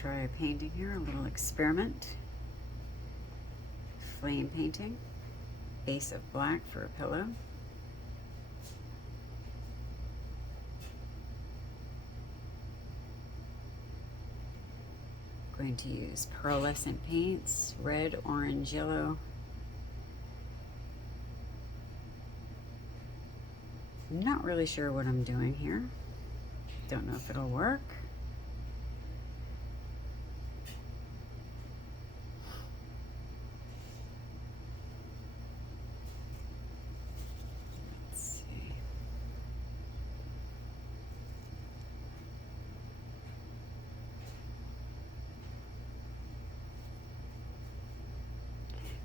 try painting here, a little experiment. Flame painting, base of black for a pillow. Going to use pearlescent paints, red, orange, yellow. I'm not really sure what I'm doing here. Don't know if it'll work. Let's see.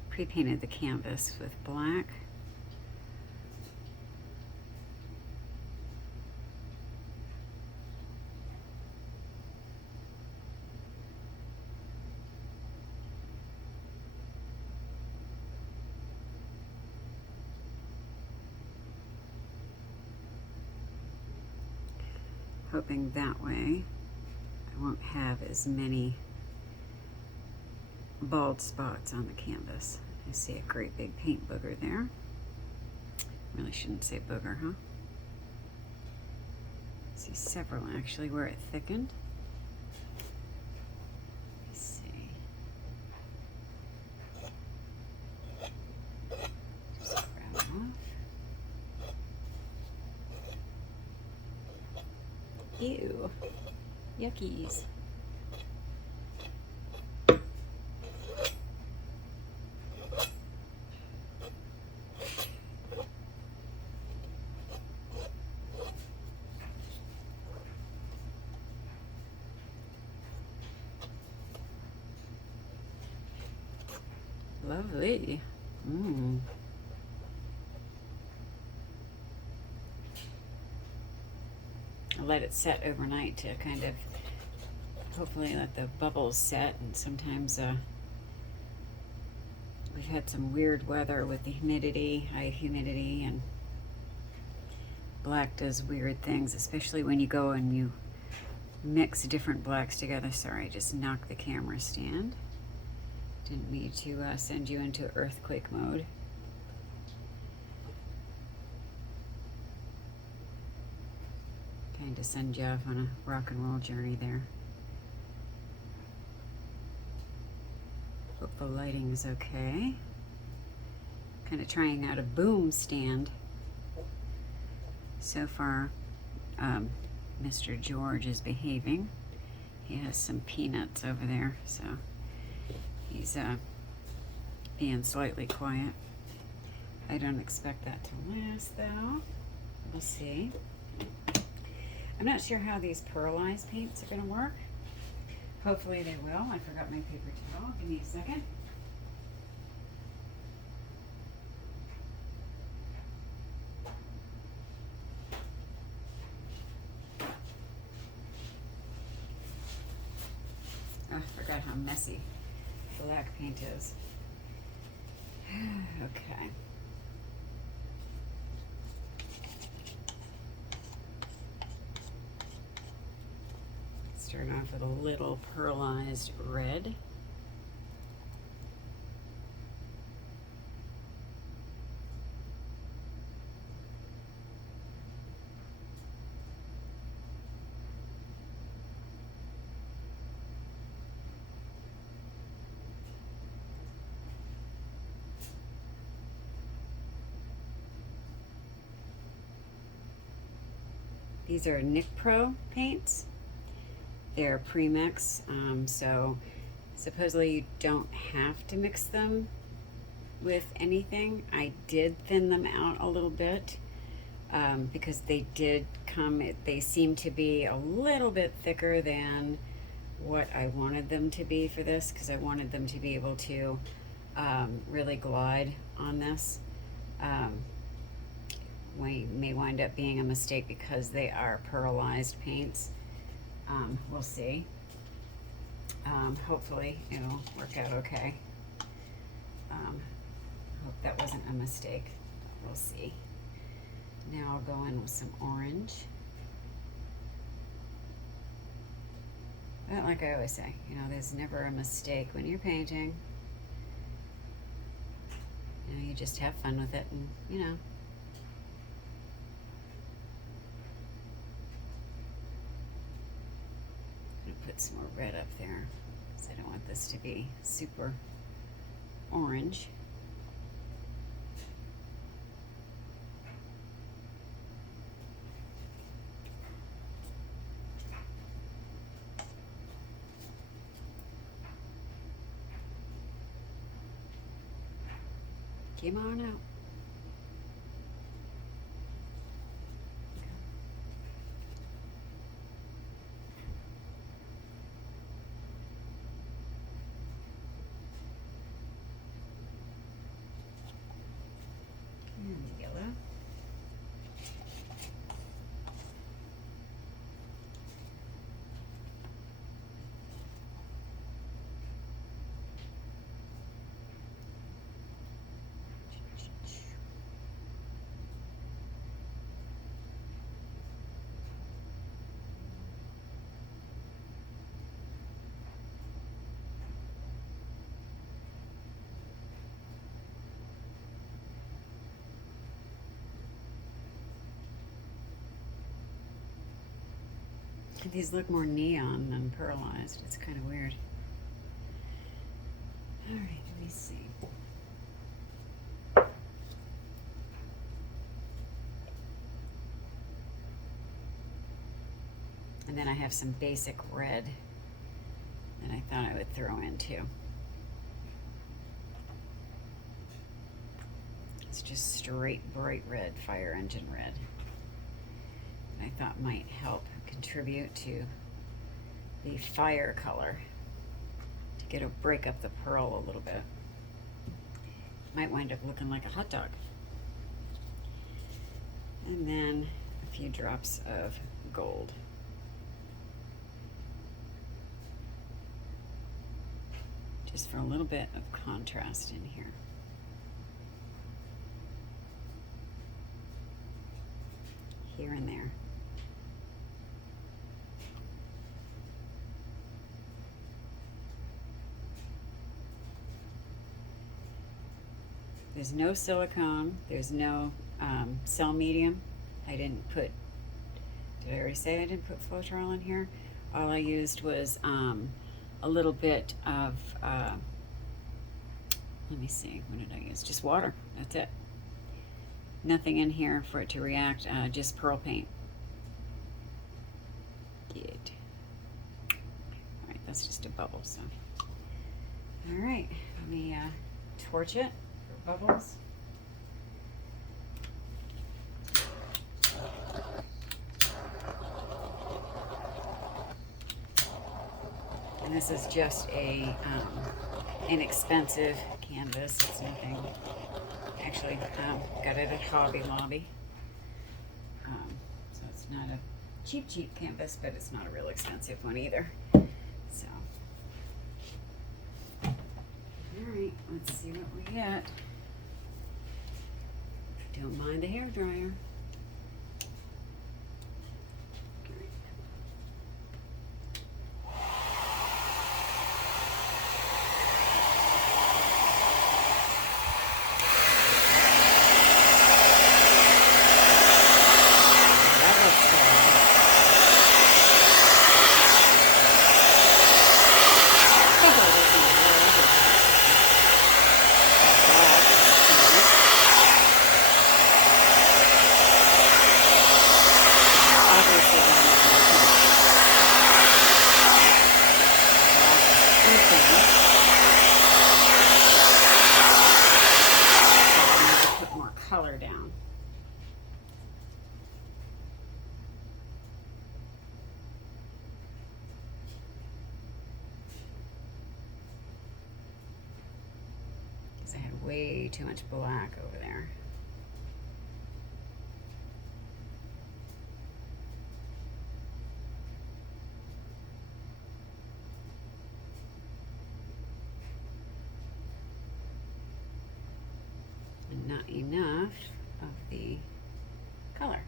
Pre-painted the canvas with black. Hoping that way I won't have as many bald spots on the canvas. I see a great big paint booger there. Really shouldn't say booger, huh? I see several actually where it thickened. Let's see. Just grab off. Ew, yuckies. Lovely. I'll let it set overnight to kind of hopefully let the bubbles set, and sometimes we've had some weird weather with the humidity, high humidity, and black does weird things, especially when you go and you mix different blacks together. Sorry, I just knocked the camera stand. Didn't mean to send you into earthquake mode. Trying to send you off on a rock and roll journey there. Hope the lighting is okay. Kind of trying out a boom stand. So far, Mr. George is behaving. He has some peanuts over there, so he's being slightly quiet. I don't expect that to last though. We'll see. I'm not sure how these pearlized paints are gonna work. Hopefully they will. I forgot my paper towel. Give me a second. Oh, I forgot how messy black paint is. Okay. Start off with a little pearlized red. These are Nick Pro paints. They're pre-mix, so supposedly you don't have to mix them with anything. I did thin them out a little bit because they did come, they seem to be a little bit thicker than what I wanted them to be for this, because I wanted them to be able to really glide on this. May wind up being a mistake because they are pearlized paints. We'll see. Hopefully it'll work out okay. Hope that wasn't a mistake. We'll see. Now I'll go in with some orange. But like I always say, you know, there's never a mistake when you're painting. You know, you just have fun with it, and you know. I'm gonna put some more red up there because I don't want this to be super orange. Come on out. And the yellow. These look more neon than pearlized. It's kind of weird. All right, let me see. And then I have some basic red that I thought I would throw in too. It's just straight bright red, fire engine red. I thought might help contribute to the fire color to break up the pearl a little bit. Might wind up looking like a hot dog. And then a few drops of gold. Just for a little bit of contrast in here. Here and there. There's no silicone, there's no cell medium. I didn't put, did I already say I didn't put Floetrol in here? All I used was a little bit of, let me see, what did I use? Just water, that's it. Nothing in here for it to react, just pearl paint. Good. All right, that's just a bubble, so. All right, let me torch it for bubbles. And this is just a inexpensive canvas. It's nothing. Actually, got it at Hobby Lobby. So it's not a cheap canvas, but it's not a real expensive one either. So, all right, let's see what we get. Don't mind the hair dryer. Color down. Because I had way too much black over there. And not enough of the color.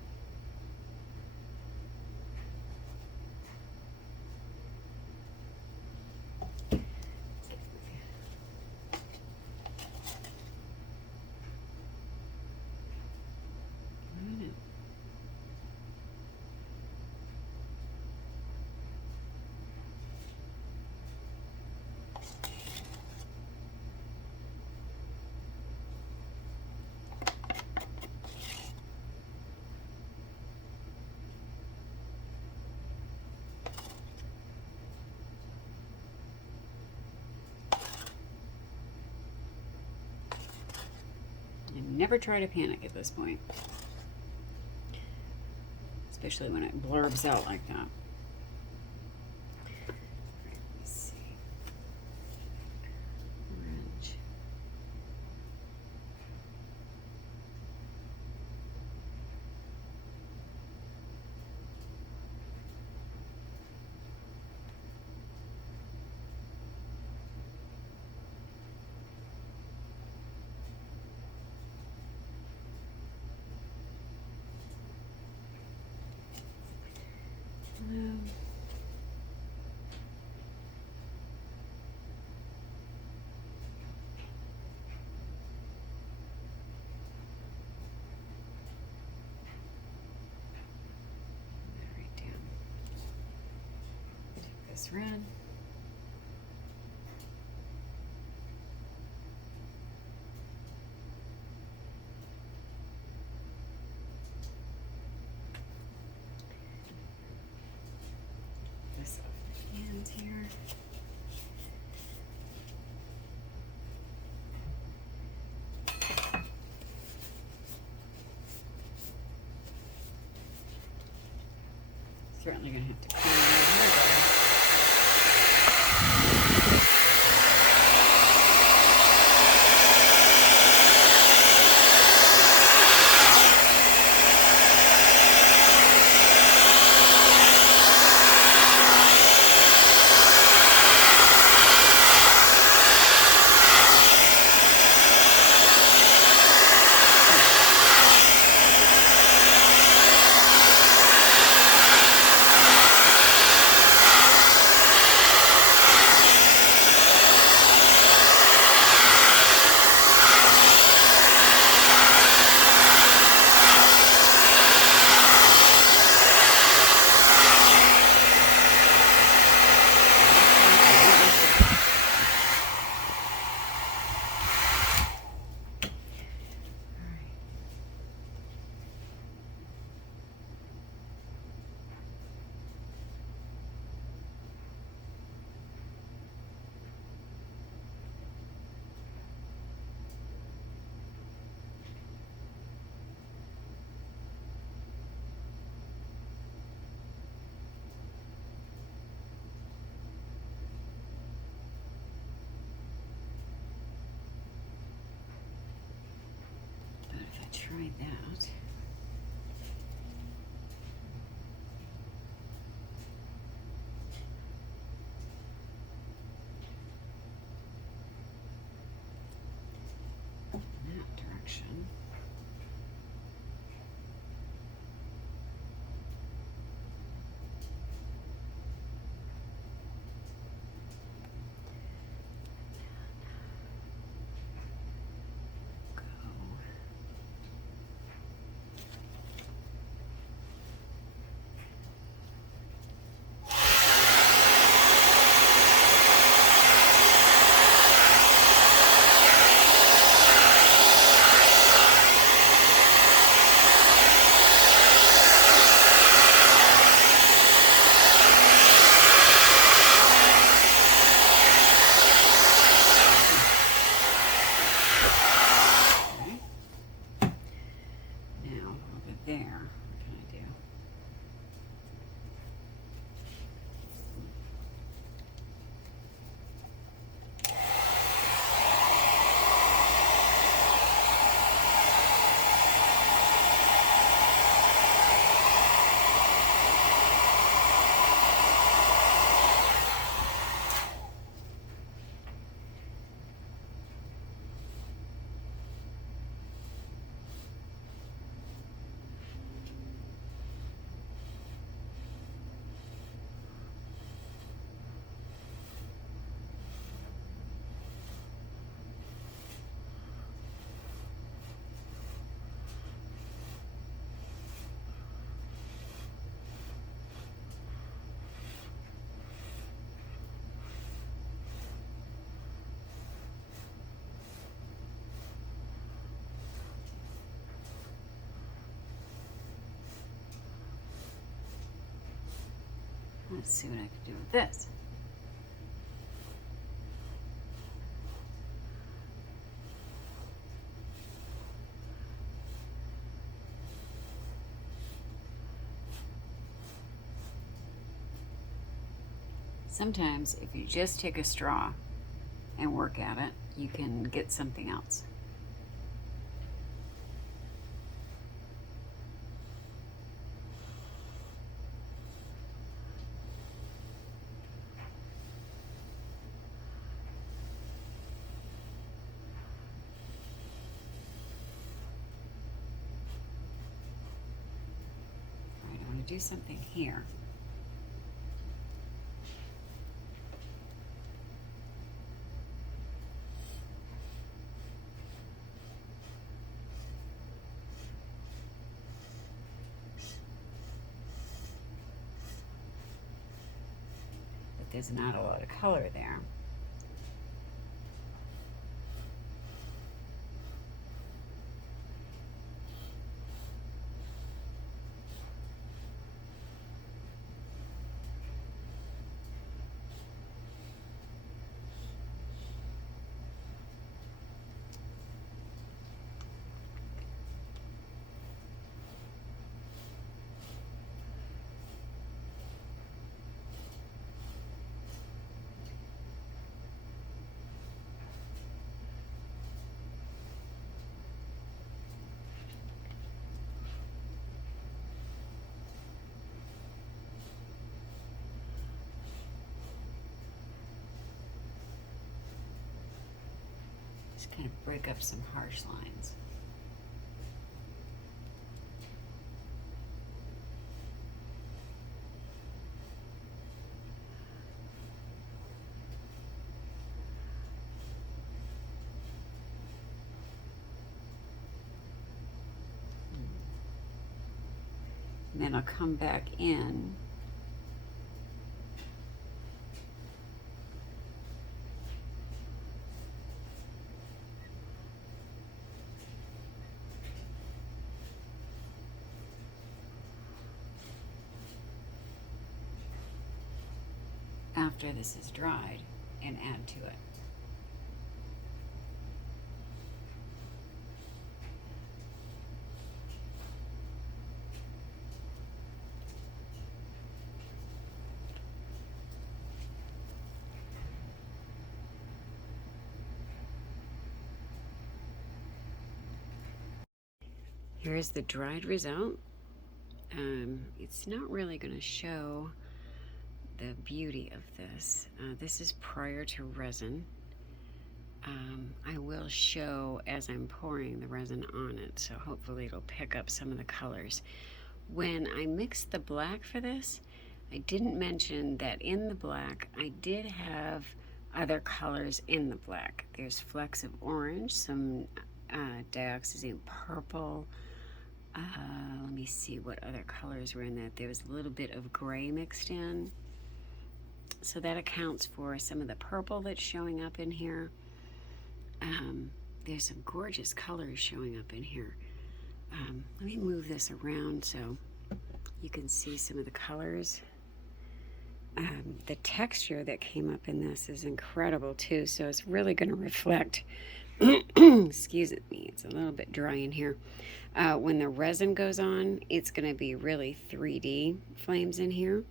never try to panic at this point, especially when it blurbs out like that. Right, let's see. Orange. Right down. Take this red. This off the ends here. Certainly gonna have to clean my hair better. But if I tried that. In that direction. There, what can I do? Let's see what I can do with this. Sometimes if you just take a straw and work at it, you can get something else. All right, I'm going to do something here. There's not a lot of color there. Just kind of break up some harsh lines. And then I'll come back in after this is dried and add to it. Here's the dried result. It's not really going to show the beauty of this. This is prior to resin. I will show as I'm pouring the resin on it, so hopefully it'll pick up some of the colors. When I mixed the black for this, I didn't mention that in the black I did have other colors in the black. There's flecks of orange, some dioxazine purple. Let me see what other colors were in that. There was a little bit of gray mixed in. So that accounts for some of the purple that's showing up in here. There's some gorgeous colors showing up in here. Let me move this around so you can see some of the colors. The texture that came up in this is incredible too, so it's really going to reflect excuse me, it's a little bit dry in here. When the resin goes on, it's going to be really 3D flames in here.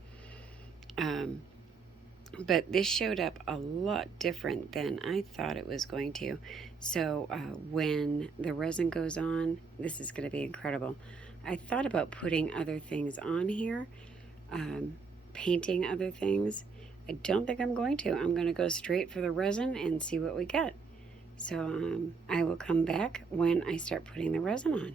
But this showed up a lot different than I thought it was going to. So when the resin goes on, this is going to be incredible. I thought about putting other things on here, painting other things. I don't think I'm going to. I'm going to go straight for the resin and see what we get. So I will come back when I start putting the resin on.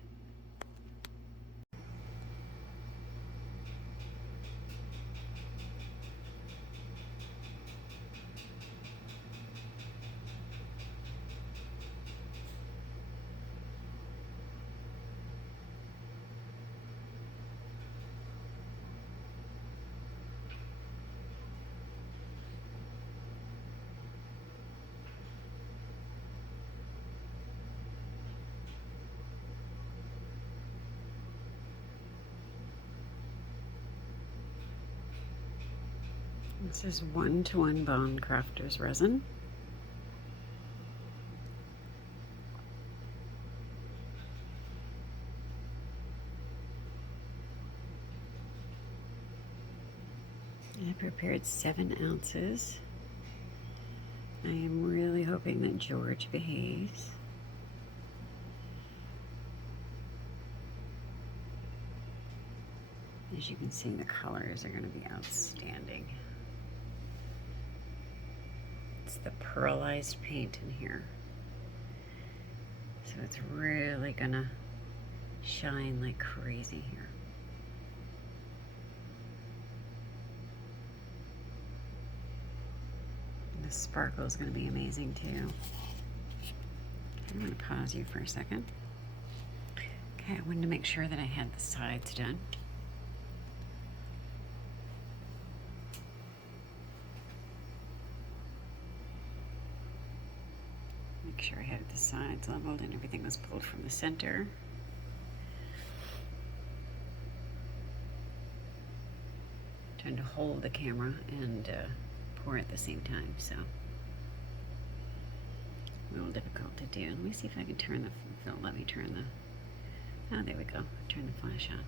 This is 1-to-1 Bond Crafters resin. I prepared 7 ounces. I am really hoping that George behaves. As you can see, the colors are going to be outstanding. It's the pearlized paint in here. So it's really going to shine like crazy here. And the sparkle is going to be amazing too. I'm going to pause you for a second. Okay, I wanted to make sure that I had the sides done. Make sure I had the sides leveled and everything was pulled from the center. Trying to hold the camera and pour at the same time, so a little difficult to do. Let me see if I can turn the, let me turn the, oh, there we go. Turn the flash on.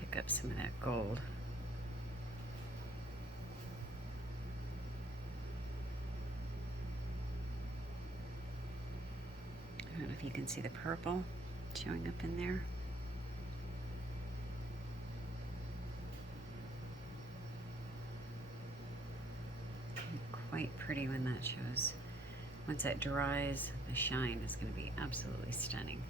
Pick up some of that gold. I don't know if you can see the purple showing up in there. Quite pretty when that shows. Once that dries, the shine is going to be absolutely stunning.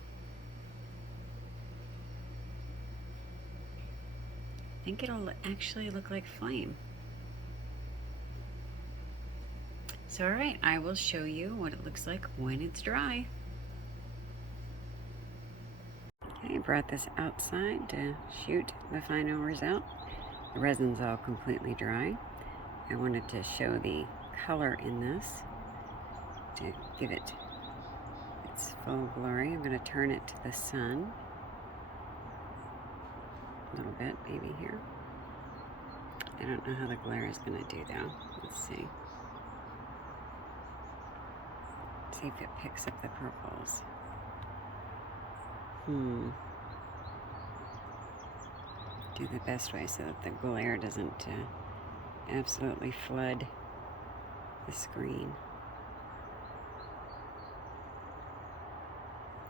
I think it'll actually look like flame. So alright, I will show you what it looks like when it's dry. Okay, I brought this outside to shoot the final result. The resin's all completely dry. I wanted to show the color in this to give it its full glory. I'm going to turn it to the sun a little bit, maybe here. I don't know how the glare is going to do though. Let's see. See if it picks up the purples. Do the best way so that the glare doesn't absolutely flood the screen.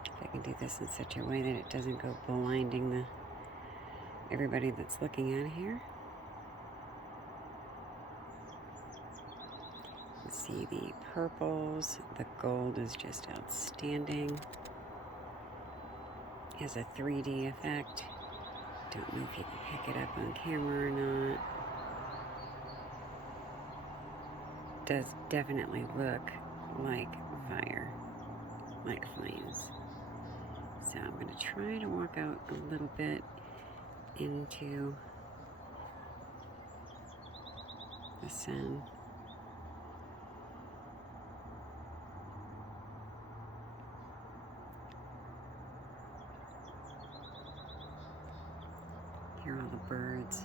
If I can do this in such a way that it doesn't go blinding everybody that's looking at it here. You see the purples, the gold is just outstanding. It has a 3D effect. Don't know if you can pick it up on camera or not. Does definitely look like fire, like flames. So I'm going to try to walk out a little bit into the sun. Hear all the birds.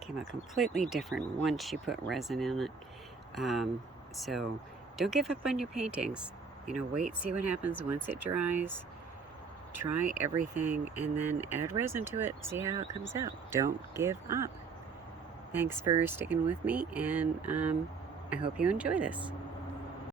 Came out completely different once you put resin in it. So don't give up on your paintings. You know, wait, see what happens once it dries. Try everything and then add resin to it. See how it comes out. Don't give up. Thanks for sticking with me, and I hope you enjoy this.